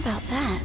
about that?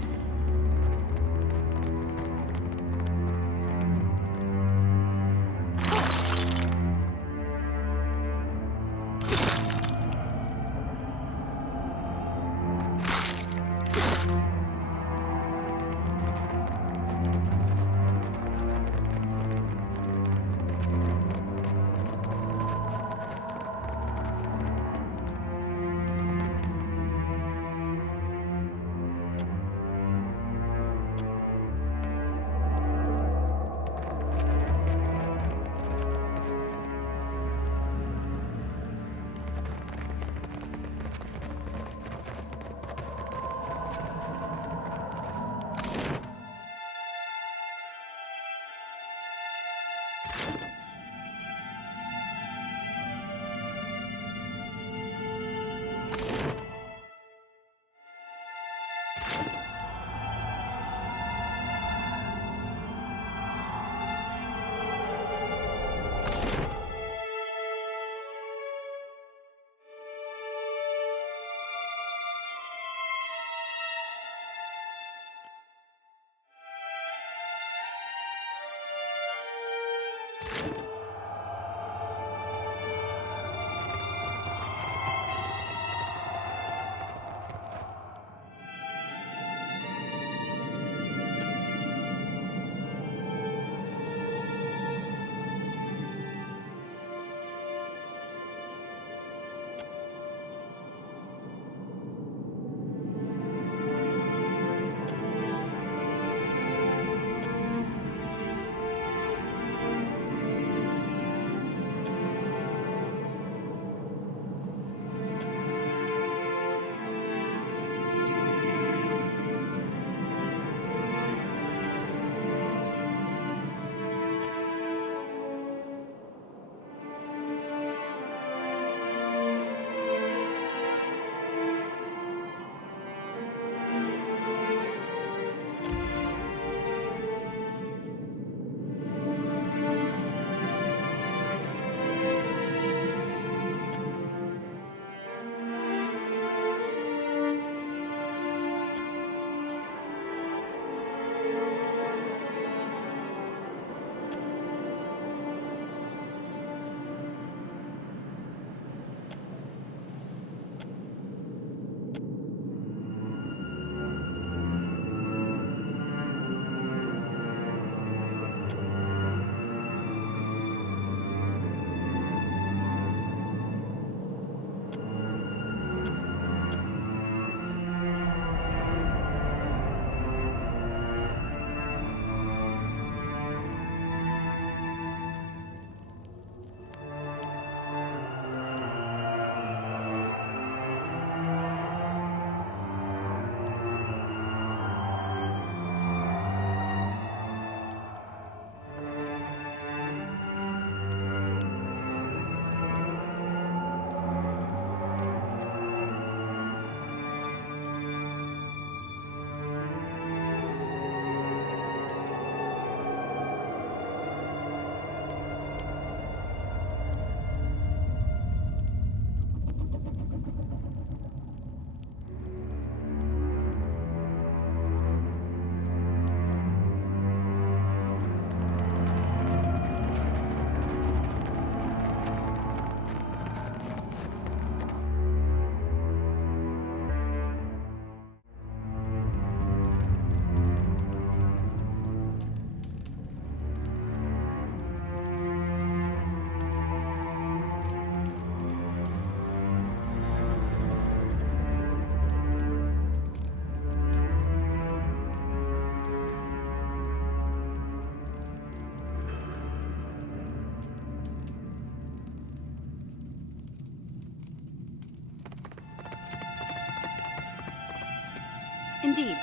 Indeed.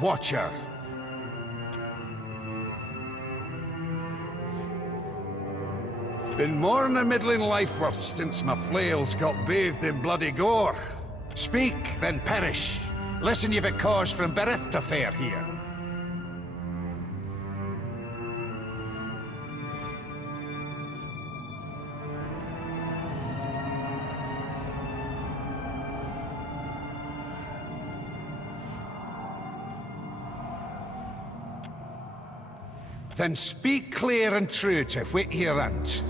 Watcher. Been more'n a middling life worth since my flails got bathed in bloody gore. Speak, then perish. Listen, you've a cause from birth to fare here. Then speak clear and true to whit ye rant.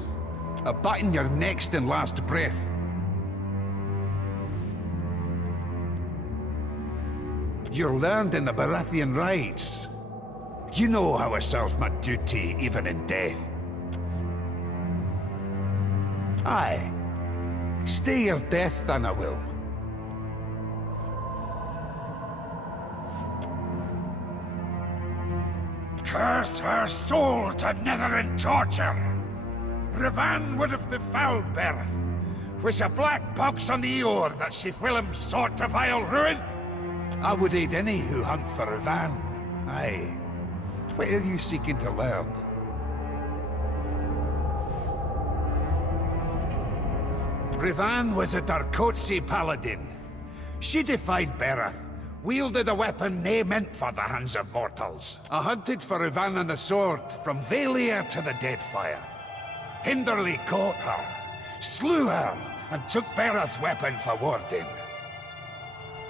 A button your next and last breath. You're learned in the Baratheon rites. You know how I serve my duty even in death. Aye. Stay your death, then I will. Curse her soul to nether and torture! Revan would have befouled birth, which a black pox on the oar that she whilom sought to vile ruin. I would aid any who hunt for Revan. Aye. What are you seeking to learn? Revan was a Darkotsi paladin. She defied Bereth, wielded a weapon nae meant for the hands of mortals. I hunted for Revan and the sword, from Valir to the Deadfire. Hinderly caught her, slew her, and took Bereth's weapon for warding.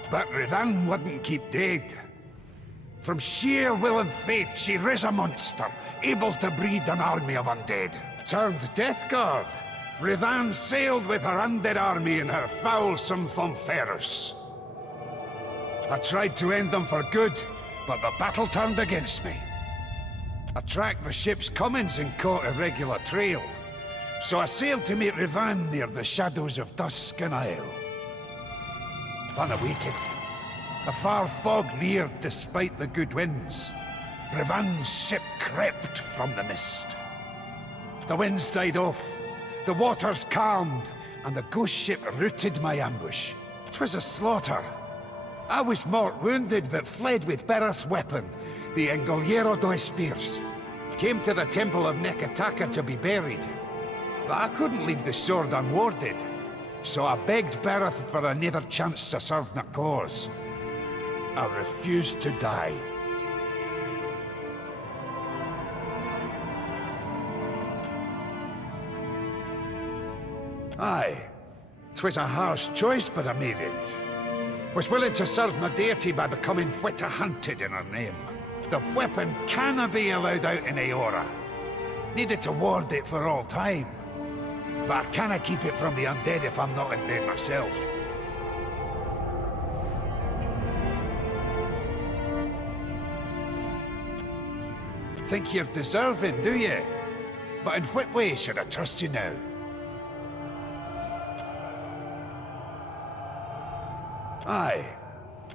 But Revan wouldn't keep dead. From sheer will and faith, she riz a monster, able to breed an army of undead. Turned Death Guard, Revan sailed with her undead army in her foulsome Fonferus. I tried to end them for good, but the battle turned against me. I tracked the ship's comings and caught a regular trail, so I sailed to meet Revan near the shadows of Dusk and Isle. When I waited, a far fog neared despite the good winds. Revan's ship crept from the mist. The winds died off, the waters calmed, and the ghost ship routed my ambush. 'Twas a slaughter. I was mort wounded, but fled with Bereth's weapon, the Engoliero dos Spears. Came to the temple of Nekataka to be buried. But I couldn't leave the sword unwarded, so I begged Bereth for another chance to serve my cause. I refused to die. Aye, 'twas a harsh choice, but I made it. Was willing to serve my deity by becoming Whitta Hunted in her name. The weapon canna be allowed out in Aora. Needed to ward it for all time. But I canna keep it from the undead if I'm not undead myself. Think you're deserving, do you? But in what way should I trust you now? Aye.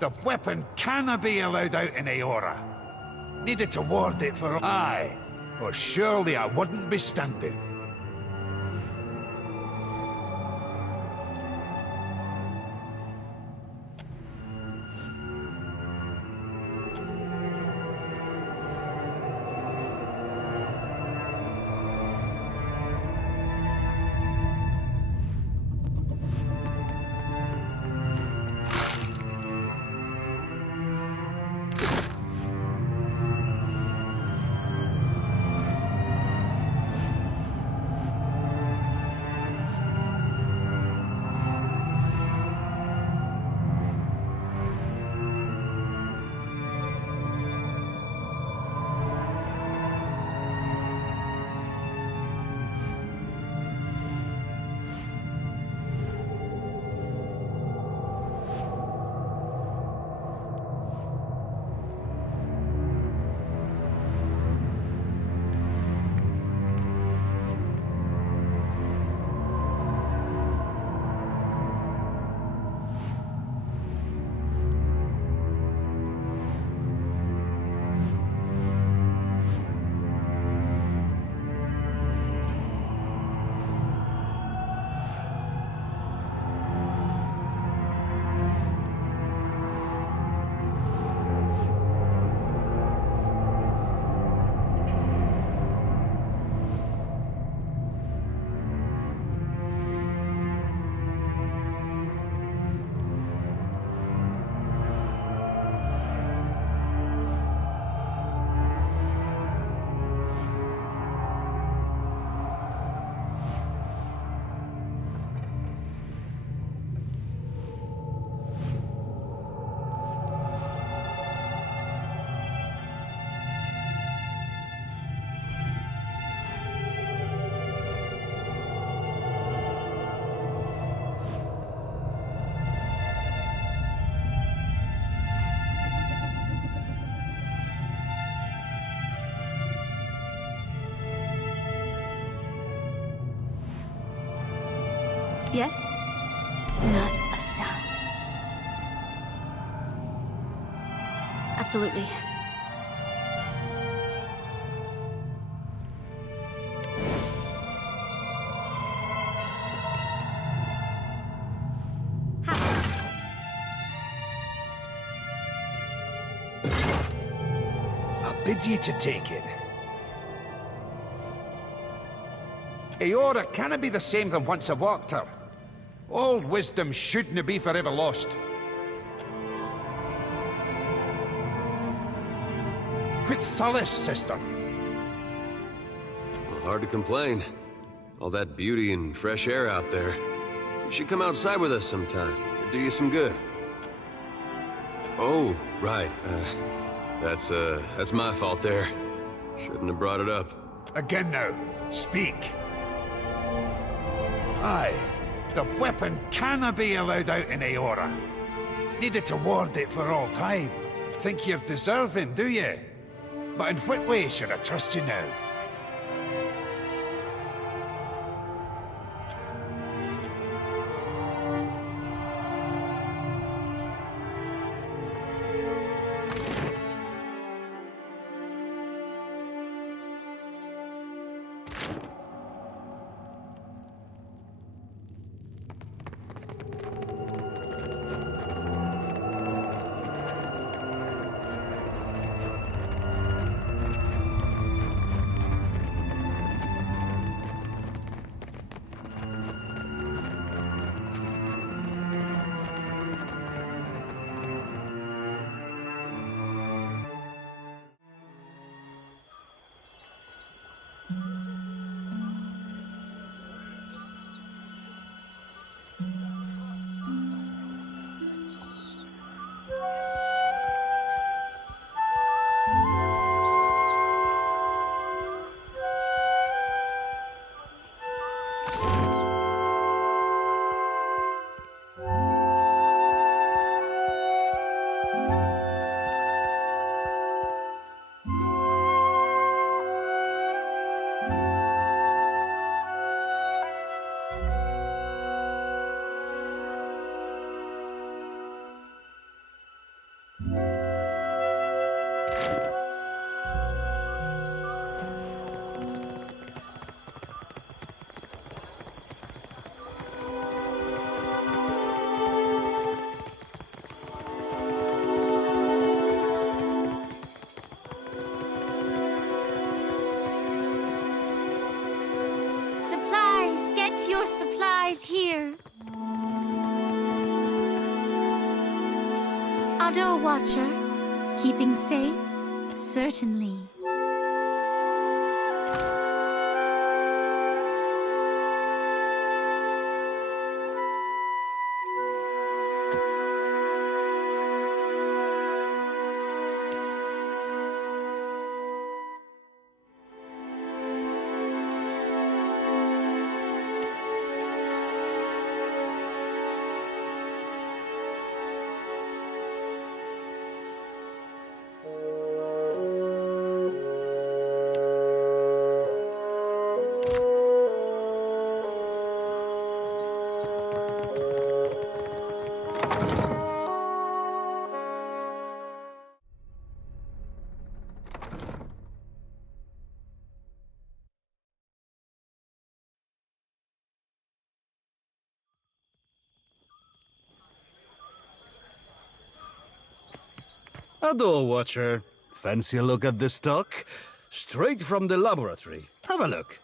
The weapon canna be allowed out in Aora. Needed to ward it for... Aye. Or surely I wouldn't be standing. Yes? Not a sound. Absolutely. I bid ye to take it. Eora canna be the same than once I walked her. Old wisdom shouldn't be forever lost. Quit solace, sister. Well, hard to complain. All that beauty and fresh air out there. You should come outside with us sometime. It'd do you some good. Oh, right. That's my fault there. Shouldn't have brought it up. Again now, speak. Aye, the weapon canna be allowed out in Eora. Needed to ward it for all time. Think you're deserving, do ye? But in what way should I trust you now? Your supplies here. Outdoor Watcher, keeping safe? Certainly. Outdoor Watcher, fancy a look at this stock? Straight from the laboratory. Have a look.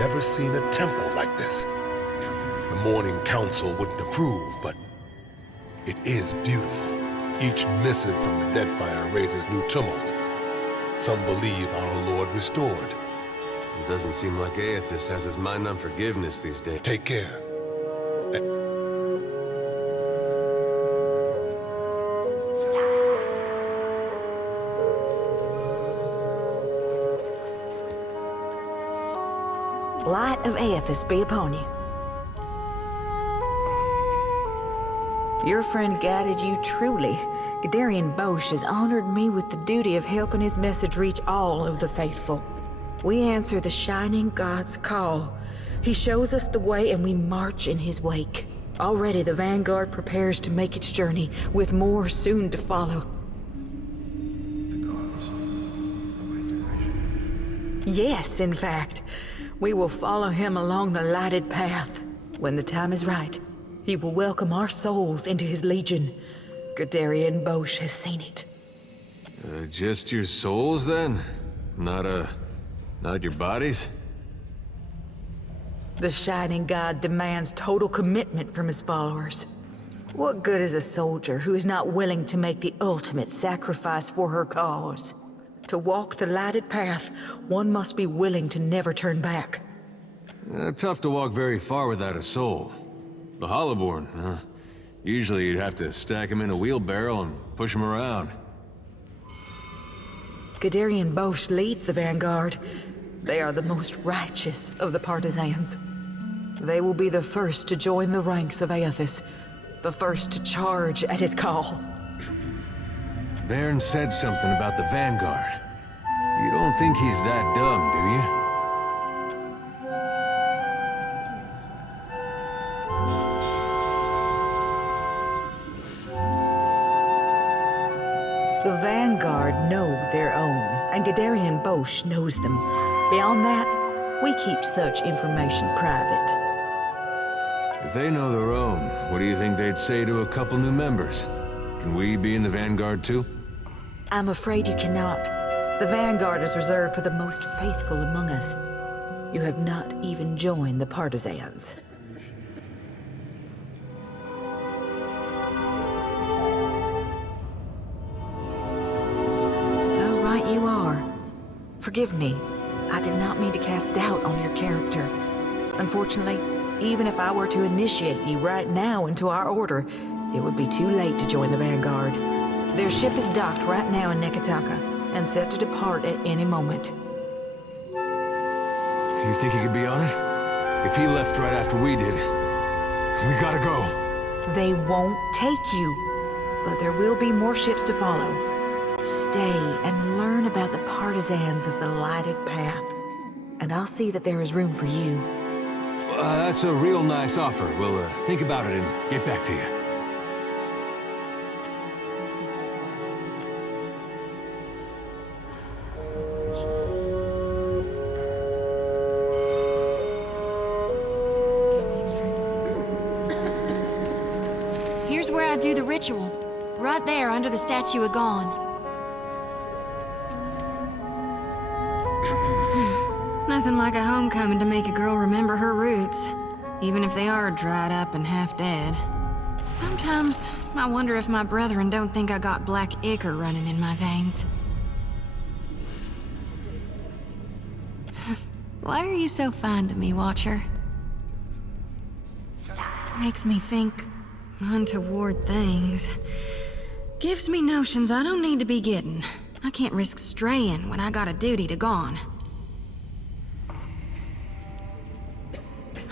never seen a temple like this. The Morning Council wouldn't approve, but it is beautiful. Each missive from the Deadfire raises new tumult. Some believe our Lord restored. It doesn't seem like Aethys has his mind on forgiveness these days. Take care. Light of Aethys be upon you. Your friend guided you truly. Gadarian Bosch has honored me with the duty of helping his message reach all of the faithful. We answer the Shining God's call. He shows us the way and we march in his wake. Already the Vanguard prepares to make its journey, with more soon to follow. Yes, in fact. We will follow him along the lighted path. When the time is right, he will welcome our souls into his legion. Gadarian Bosch has seen it. Just your souls, then? Not your bodies? The Shining God demands total commitment from his followers. What good is a soldier who is not willing to make the ultimate sacrifice for her cause? To walk the lighted path, one must be willing to never turn back. Tough to walk very far without a soul. The Hollowborn, huh? Usually you'd have to stack him in a wheelbarrow and push him around. Gadarian Bosch leads the Vanguard. They are the most righteous of the partisans. They will be the first to join the ranks of Aethys, the first to charge at his call. Baron said something about the Vanguard. You don't think he's that dumb, do you? The Vanguard know their own, and Gadarian Bosch knows them. Beyond that, we keep such information private. If they know their own, what do you think they'd say to a couple new members? Can we be in the Vanguard too? I'm afraid you cannot. The Vanguard is reserved for the most faithful among us. You have not even joined the partisans. So right you are. Forgive me. I did not mean to cast doubt on your character. Unfortunately, even if I were to initiate you right now into our order, it would be too late to join the Vanguard. Their ship is docked right now in Neketaka, and set to depart at any moment. You think he could be on it? If he left right after we did, we gotta go. They won't take you, but there will be more ships to follow. Stay and learn about the partisans of the lighted path, and I'll see that there is room for you. That's a real nice offer. We'll think about it and get back to you. Here's where I do the ritual. Right there, under the statue of Gon. Nothing like a homecoming to make a girl remember her roots, even if they are dried up and half dead. Sometimes, I wonder if my brethren don't think I got black ichor running in my veins. Why are you so fond of me, Watcher? Makes me think untoward things. Gives me notions I don't need to be getting. I can't risk straying when I got a duty to Gon.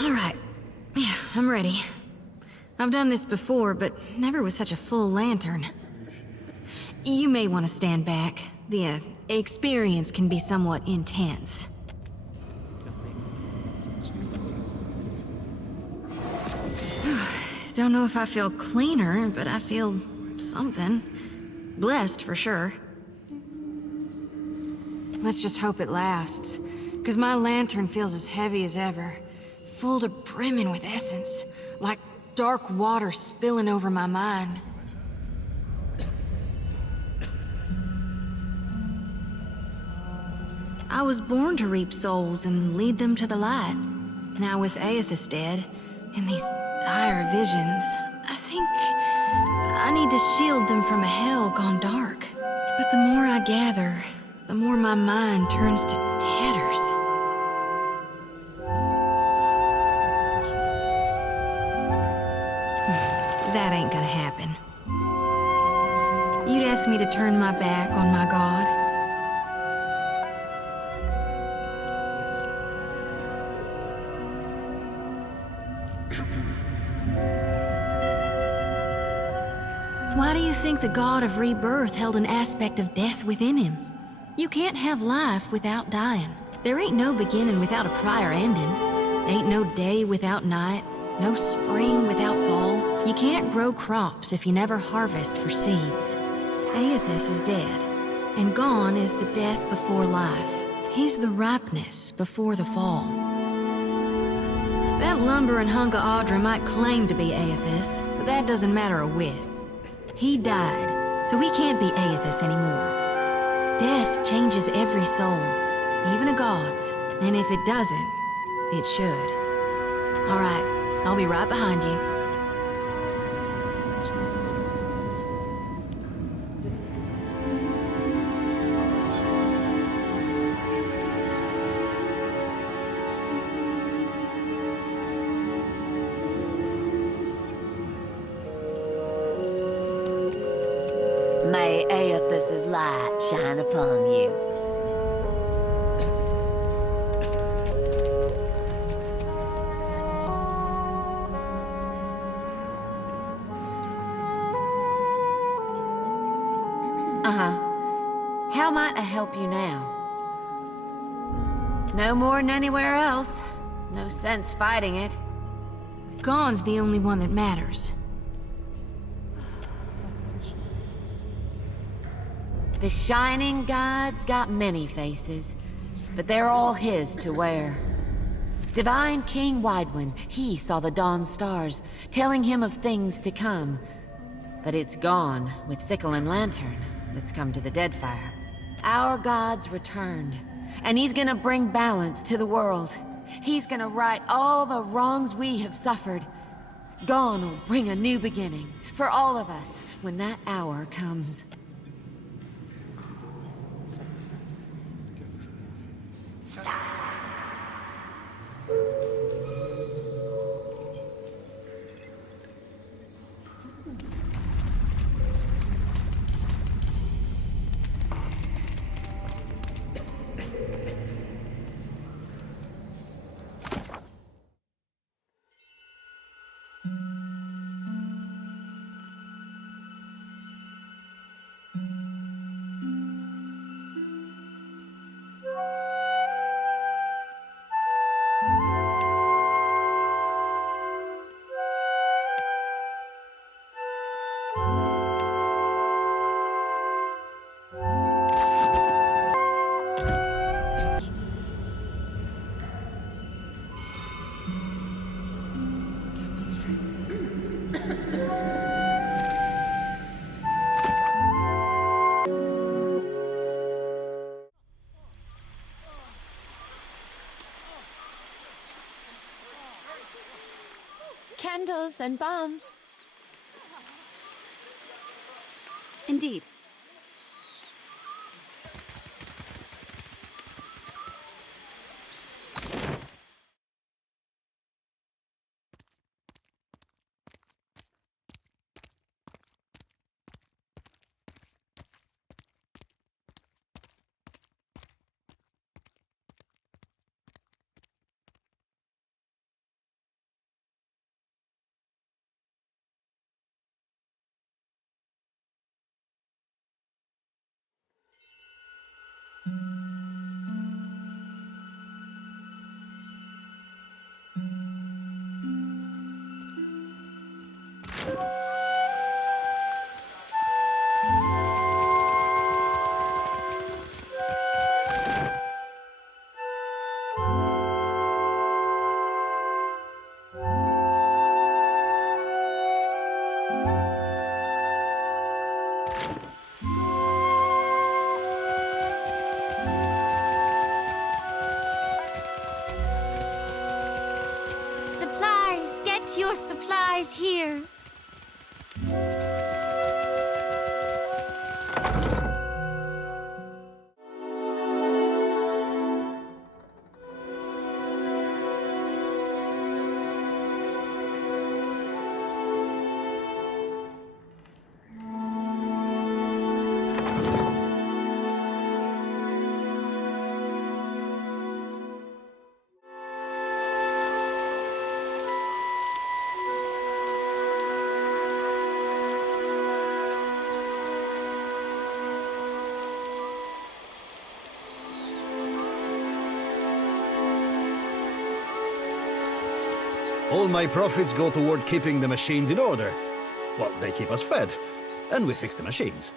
All right. Yeah, I'm ready. I've done this before, but never with such a full lantern. You may want to stand back. The experience can be somewhat intense. Don't know if I feel cleaner, but I feel something. Blessed, for sure. Let's just hope it lasts, because my lantern feels as heavy as ever, full to brimming with essence, like dark water spilling over my mind. I was born to reap souls and lead them to the light. Now with Aethys dead, and these dire visions, I think I need to shield them from a hell gone dark. But the more I gather, the more my mind turns to tatters. That ain't gonna happen. You'd ask me to turn my back on my god? Why do you think the god of rebirth held an aspect of death within him? You can't have life without dying. There ain't no beginning without a prior ending. Ain't no day without night, no spring without fall. You can't grow crops if you never harvest for seeds. Aethys is dead, and gone is the death before life. He's the ripeness before the fall. That lumbering hunk of Audra might claim to be Aethys, but that doesn't matter a whit. He died, so he can't be Aethys anymore. Death changes every soul, even a god's, and if it doesn't, it should. All right, I'll be right behind you. May Aethys' light shine upon you. How might I help you now? No more than anywhere else. No sense fighting it. Gone's the only one that matters. The Shining God's got many faces, but they're all his to wear. Divine King Widewin, he saw the dawn stars, telling him of things to come. But it's gone with Sickle and Lantern that's come to the Deadfire. Our God's returned, and he's gonna bring balance to the world. He's gonna right all the wrongs we have suffered. Gone will bring a new beginning for all of us when that hour comes. Candles and bombs. Indeed. your supplies here. All my profits go toward keeping the machines in order. Well, they keep us fed, and we fix the machines.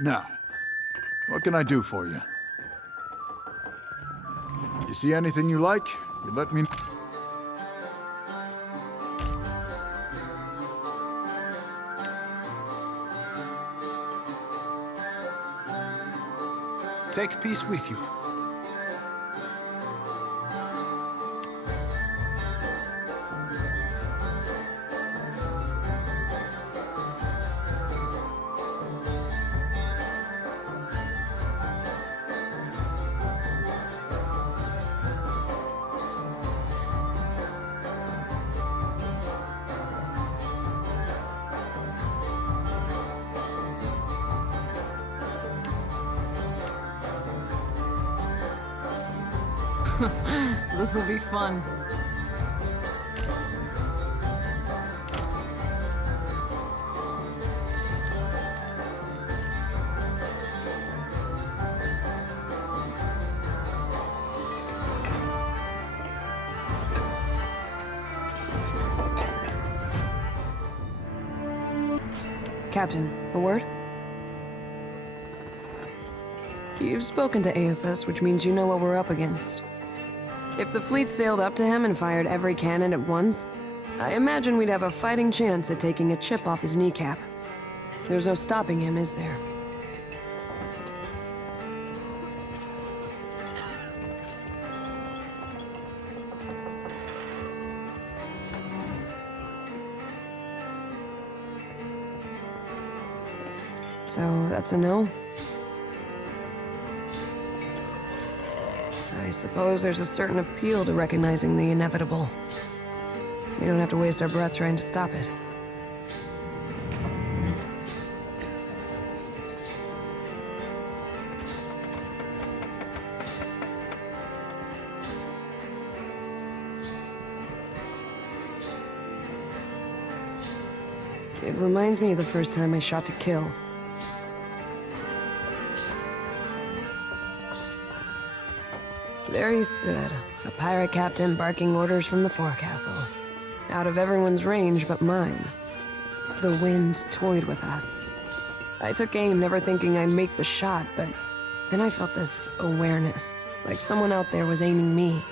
Now, what can I do for you? You see anything you like, you let me... Take peace with you. This'll be fun. Captain, a word? You've spoken to Aethys, which means you know what we're up against. If the fleet sailed up to him and fired every cannon at once, I imagine we'd have a fighting chance at taking a chip off his kneecap. There's no stopping him, is there? So, that's a no? I suppose there's a certain appeal to recognizing the inevitable. We don't have to waste our breath trying to stop it. It reminds me of the first time I shot to kill. There he stood, a pirate captain barking orders from the forecastle. Out of everyone's range but mine. The wind toyed with us. I took aim, never thinking I'd make the shot, but then I felt this awareness, like someone out there was aiming me.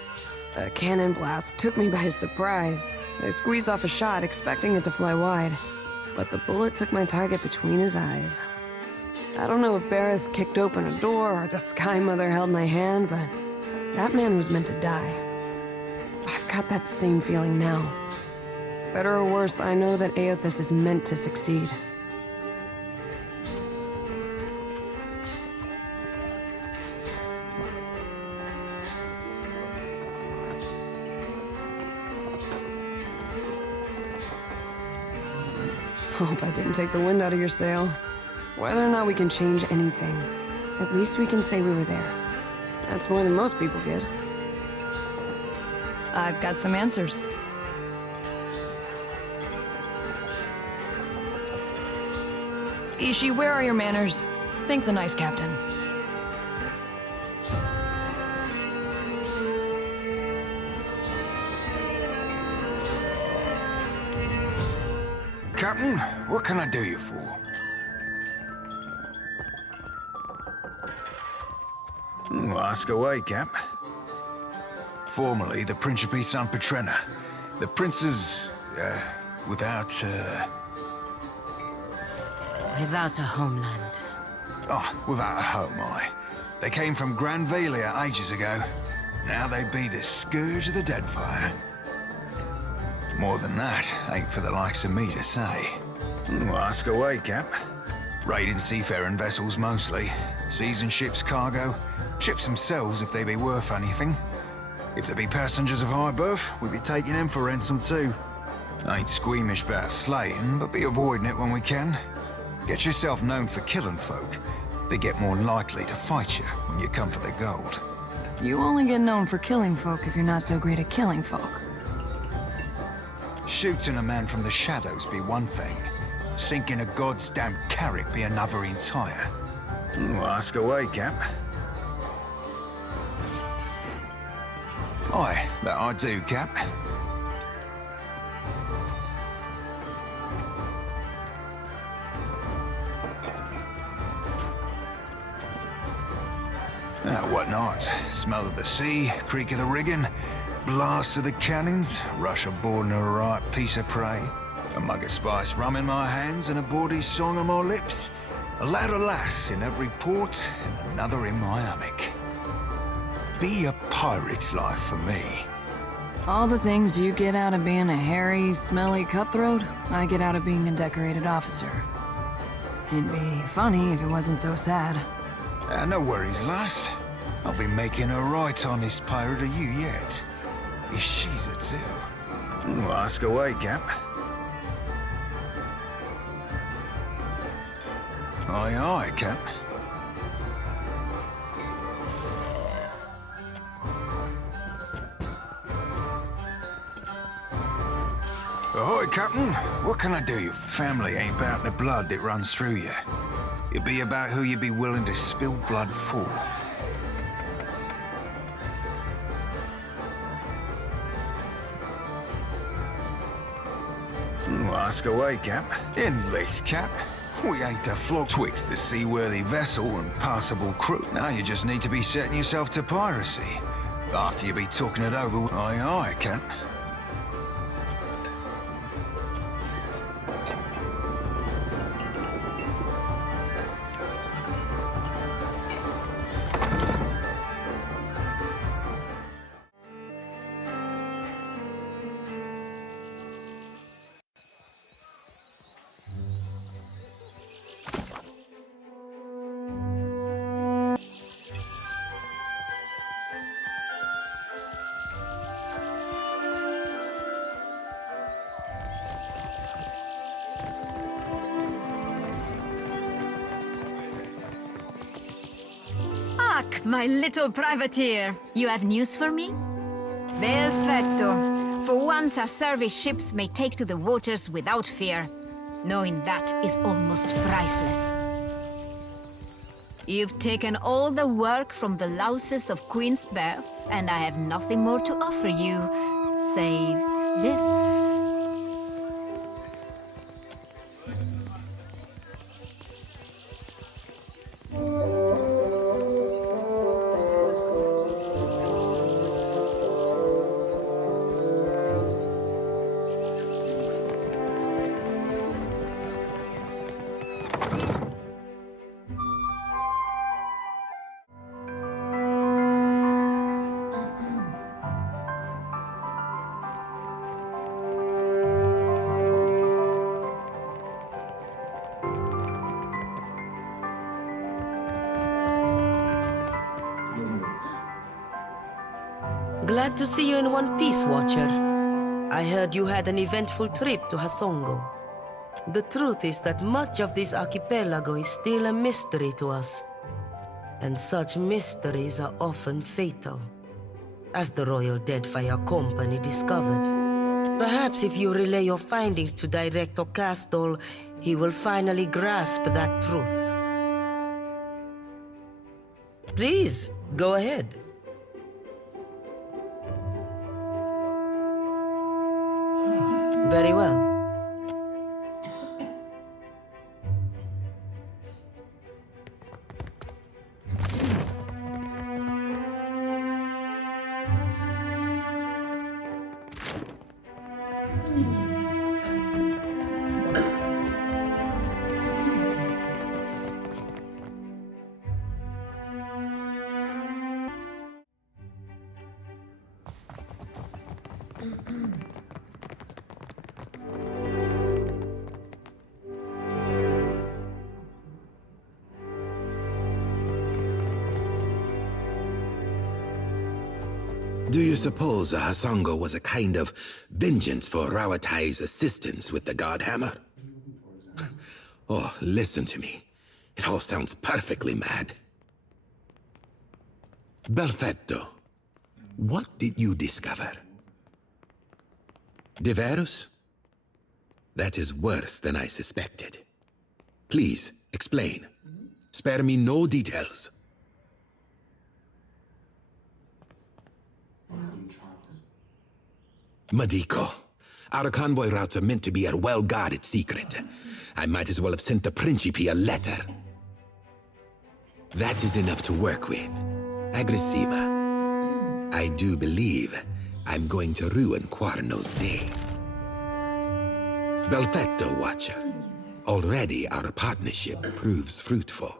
A cannon blast took me by surprise. I squeezed off a shot, expecting it to fly wide, but the bullet took my target between his eyes. I don't know if Bareth kicked open a door or the Sky Mother held my hand, but that man was meant to die. I've got that same feeling now. Better or worse, I know that Aethys is meant to succeed. Hope I didn't take the wind out of your sail. Whether or not we can change anything, at least we can say we were there. That's more than most people get. I've got some answers. Ishi, where are your manners? Thank the nice captain. Captain, what can I do you for? Ask away, Cap. Formerly the Principe San Petrena. The princes, without Without a homeland. Oh, without a home, They came from Grand Velia ages ago. Now they be the scourge of the Deadfire. More than that, ain't for the likes of me to say. Ask away, Cap. Raiding seafaring vessels mostly. Seasoned ships cargo. Ships themselves if they be worth anything. If there be passengers of high birth, we be taking them for ransom too. Ain't squeamish about slaying, but be avoiding it when we can. Get yourself known for killing folk. They get more likely to fight you when you come for the gold. You only get known for killing folk if you're not so great at killing folk. Shooting a man from the shadows be one thing. Sinking a god's damn carrack be another entire. Ask away, Cap. Aye, that I do, Cap. What not? Smell of the sea, creak of the rigging, blast of the cannons, rush aboard and a right piece of prey. A mug of spiced rum in my hands and a bawdy song on my lips. A lad or lass in every port and another in my hammock. Be a pirate's life for me. All the things you get out of being a hairy, smelly cutthroat, I get out of being a decorated officer. It'd be funny if it wasn't so sad. No worries, lass. I'll be making a right honest pirate of you yet. She's a too. Ask away, Cap. Aye, aye, Cap. Ahoy, Captain. What can I do you? Family ain't about the blood that runs through you. It'd be about who you'd be willing to spill blood for. Ask away, Cap. Endless, Cap. We ain't the flog twixt the seaworthy vessel and passable crew. Now you just need to be setting yourself to piracy. After you be talking it over, aye, aye, Cap. My little privateer, you have news for me? Perfecto. For once, our service ships may take to the waters without fear. Knowing that is almost priceless. You've taken all the work from the louses of Queen's Birth, and I have nothing more to offer you, save this. Glad to see you in one piece, Watcher. I heard you had an eventful trip to Hasongo. The truth is that much of this archipelago is still a mystery to us. And such mysteries are often fatal, as the Royal Deadfire Company discovered. Perhaps if you relay your findings to Director Castle, he will finally grasp that truth. Please, go ahead. Very well. Do you suppose a Hasongo was a kind of vengeance for Rawatai's assistance with the God Hammer? Oh, listen to me. It all sounds perfectly mad. Belfetto, what did you discover? Deverus? That is worse than I suspected. Please, explain. Spare me no details. Madiko, our convoy routes are meant to be a well-guarded secret. I might as well have sent the Principe a letter. That is enough to work with. Aggressiva. I do believe I'm going to ruin Quarno's day. Belfetto, Watcher. Already our partnership proves fruitful.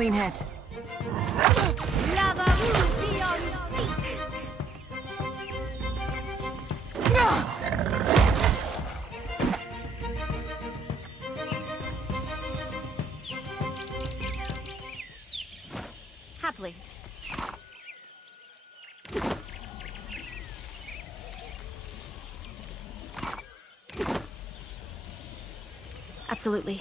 clean hit. Happily. Absolutely.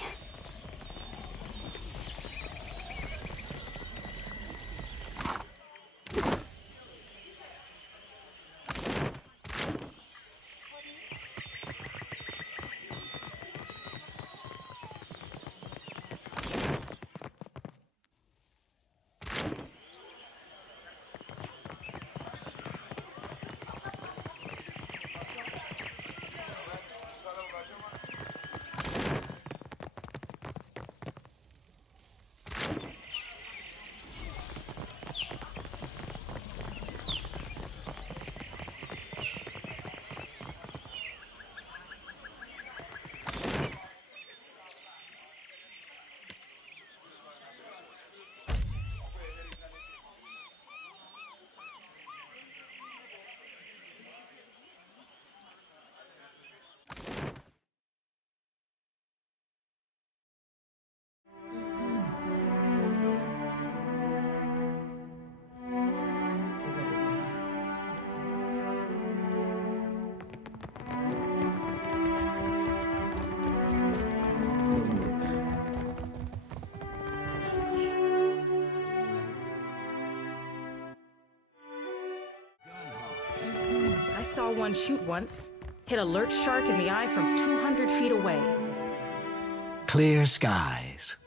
I saw one shoot once. Hit a lurch shark in the eye from 200 feet away. Clear skies.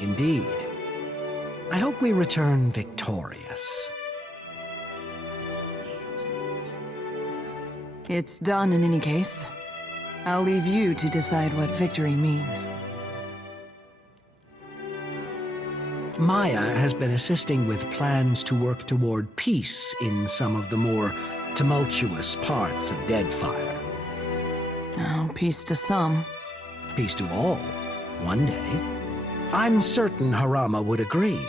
Indeed. I hope we return victorious. It's done in any case. I'll leave you to decide what victory means. Maya has been assisting with plans to work toward peace in some of the more tumultuous parts of Deadfire. Oh, peace to some. Peace to all, one day. I'm certain Harama would agree.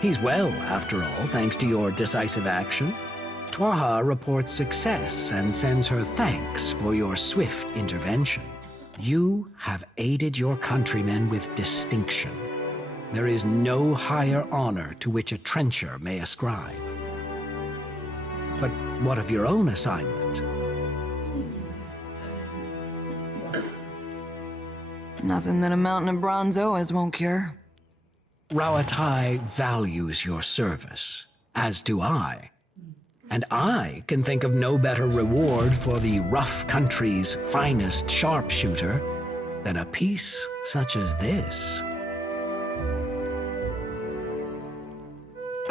He's well, after all, thanks to your decisive action. Twaha reports success and sends her thanks for your swift intervention. You have aided your countrymen with distinction. There is no higher honor to which a trencher may ascribe. But what of your own assignment? Nothing that a mountain of bronzoas won't cure. Rawatai values your service, as do I. And I can think of no better reward for the rough country's finest sharpshooter than a peace such as this.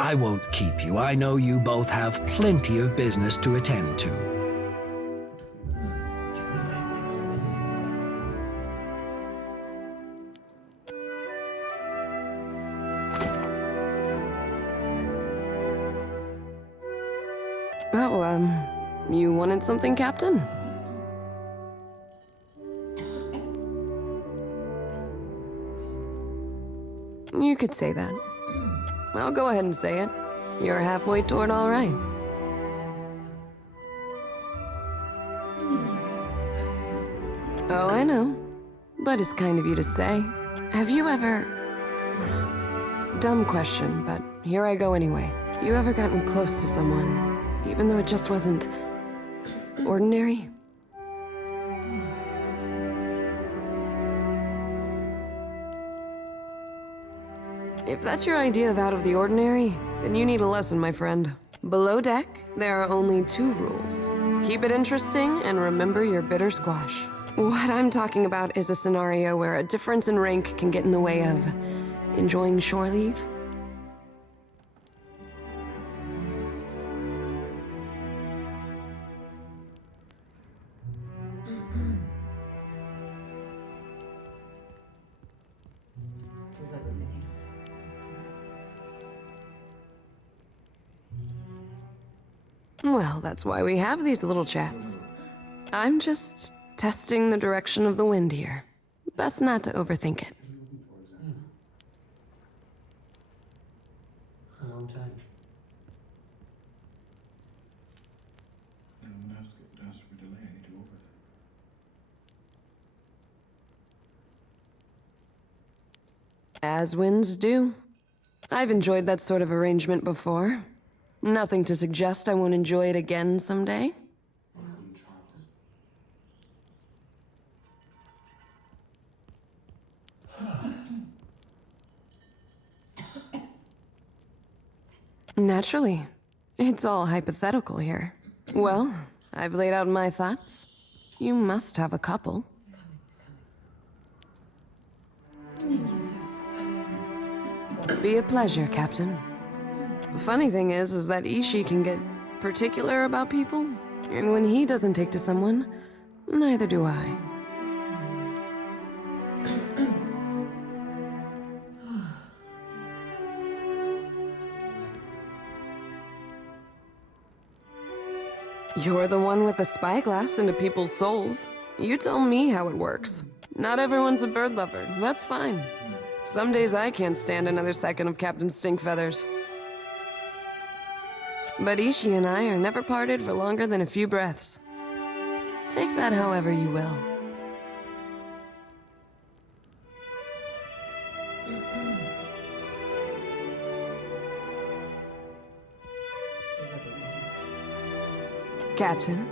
I won't keep you. I know you both have plenty of business to attend to. Oh, you wanted something, Captain? You could say that. I'll go ahead and say it. You're halfway toward all right. Oh, I know. But it's kind of you to say. Have you ever... Dumb question, but here I go anyway. You ever gotten close to someone, even though it just wasn't... ordinary? If that's your idea of out of the ordinary, then you need a lesson, my friend. Below deck, there are only 2 rules. Keep it interesting and remember your bitter squash. What I'm talking about is a scenario where a difference in rank can get in the way of enjoying shore leave. Well, that's why we have these little chats. I'm just testing the direction of the wind here. Best not to overthink it. As winds do. I've enjoyed that sort of arrangement before. Nothing to suggest I won't enjoy it again someday. Naturally. It's all hypothetical here. Well, I've laid out my thoughts. You must have a couple. Be a pleasure, Captain. Funny thing is that Ishii can get particular about people, and when he doesn't take to someone, neither do I. You're the one with the spyglass into people's souls. You tell me how it works. Not everyone's a bird lover, that's fine. Some days I can't stand another second of Captain Stinkfeathers. But Ishii and I are never parted for longer than a few breaths. Take that however you will. Captain,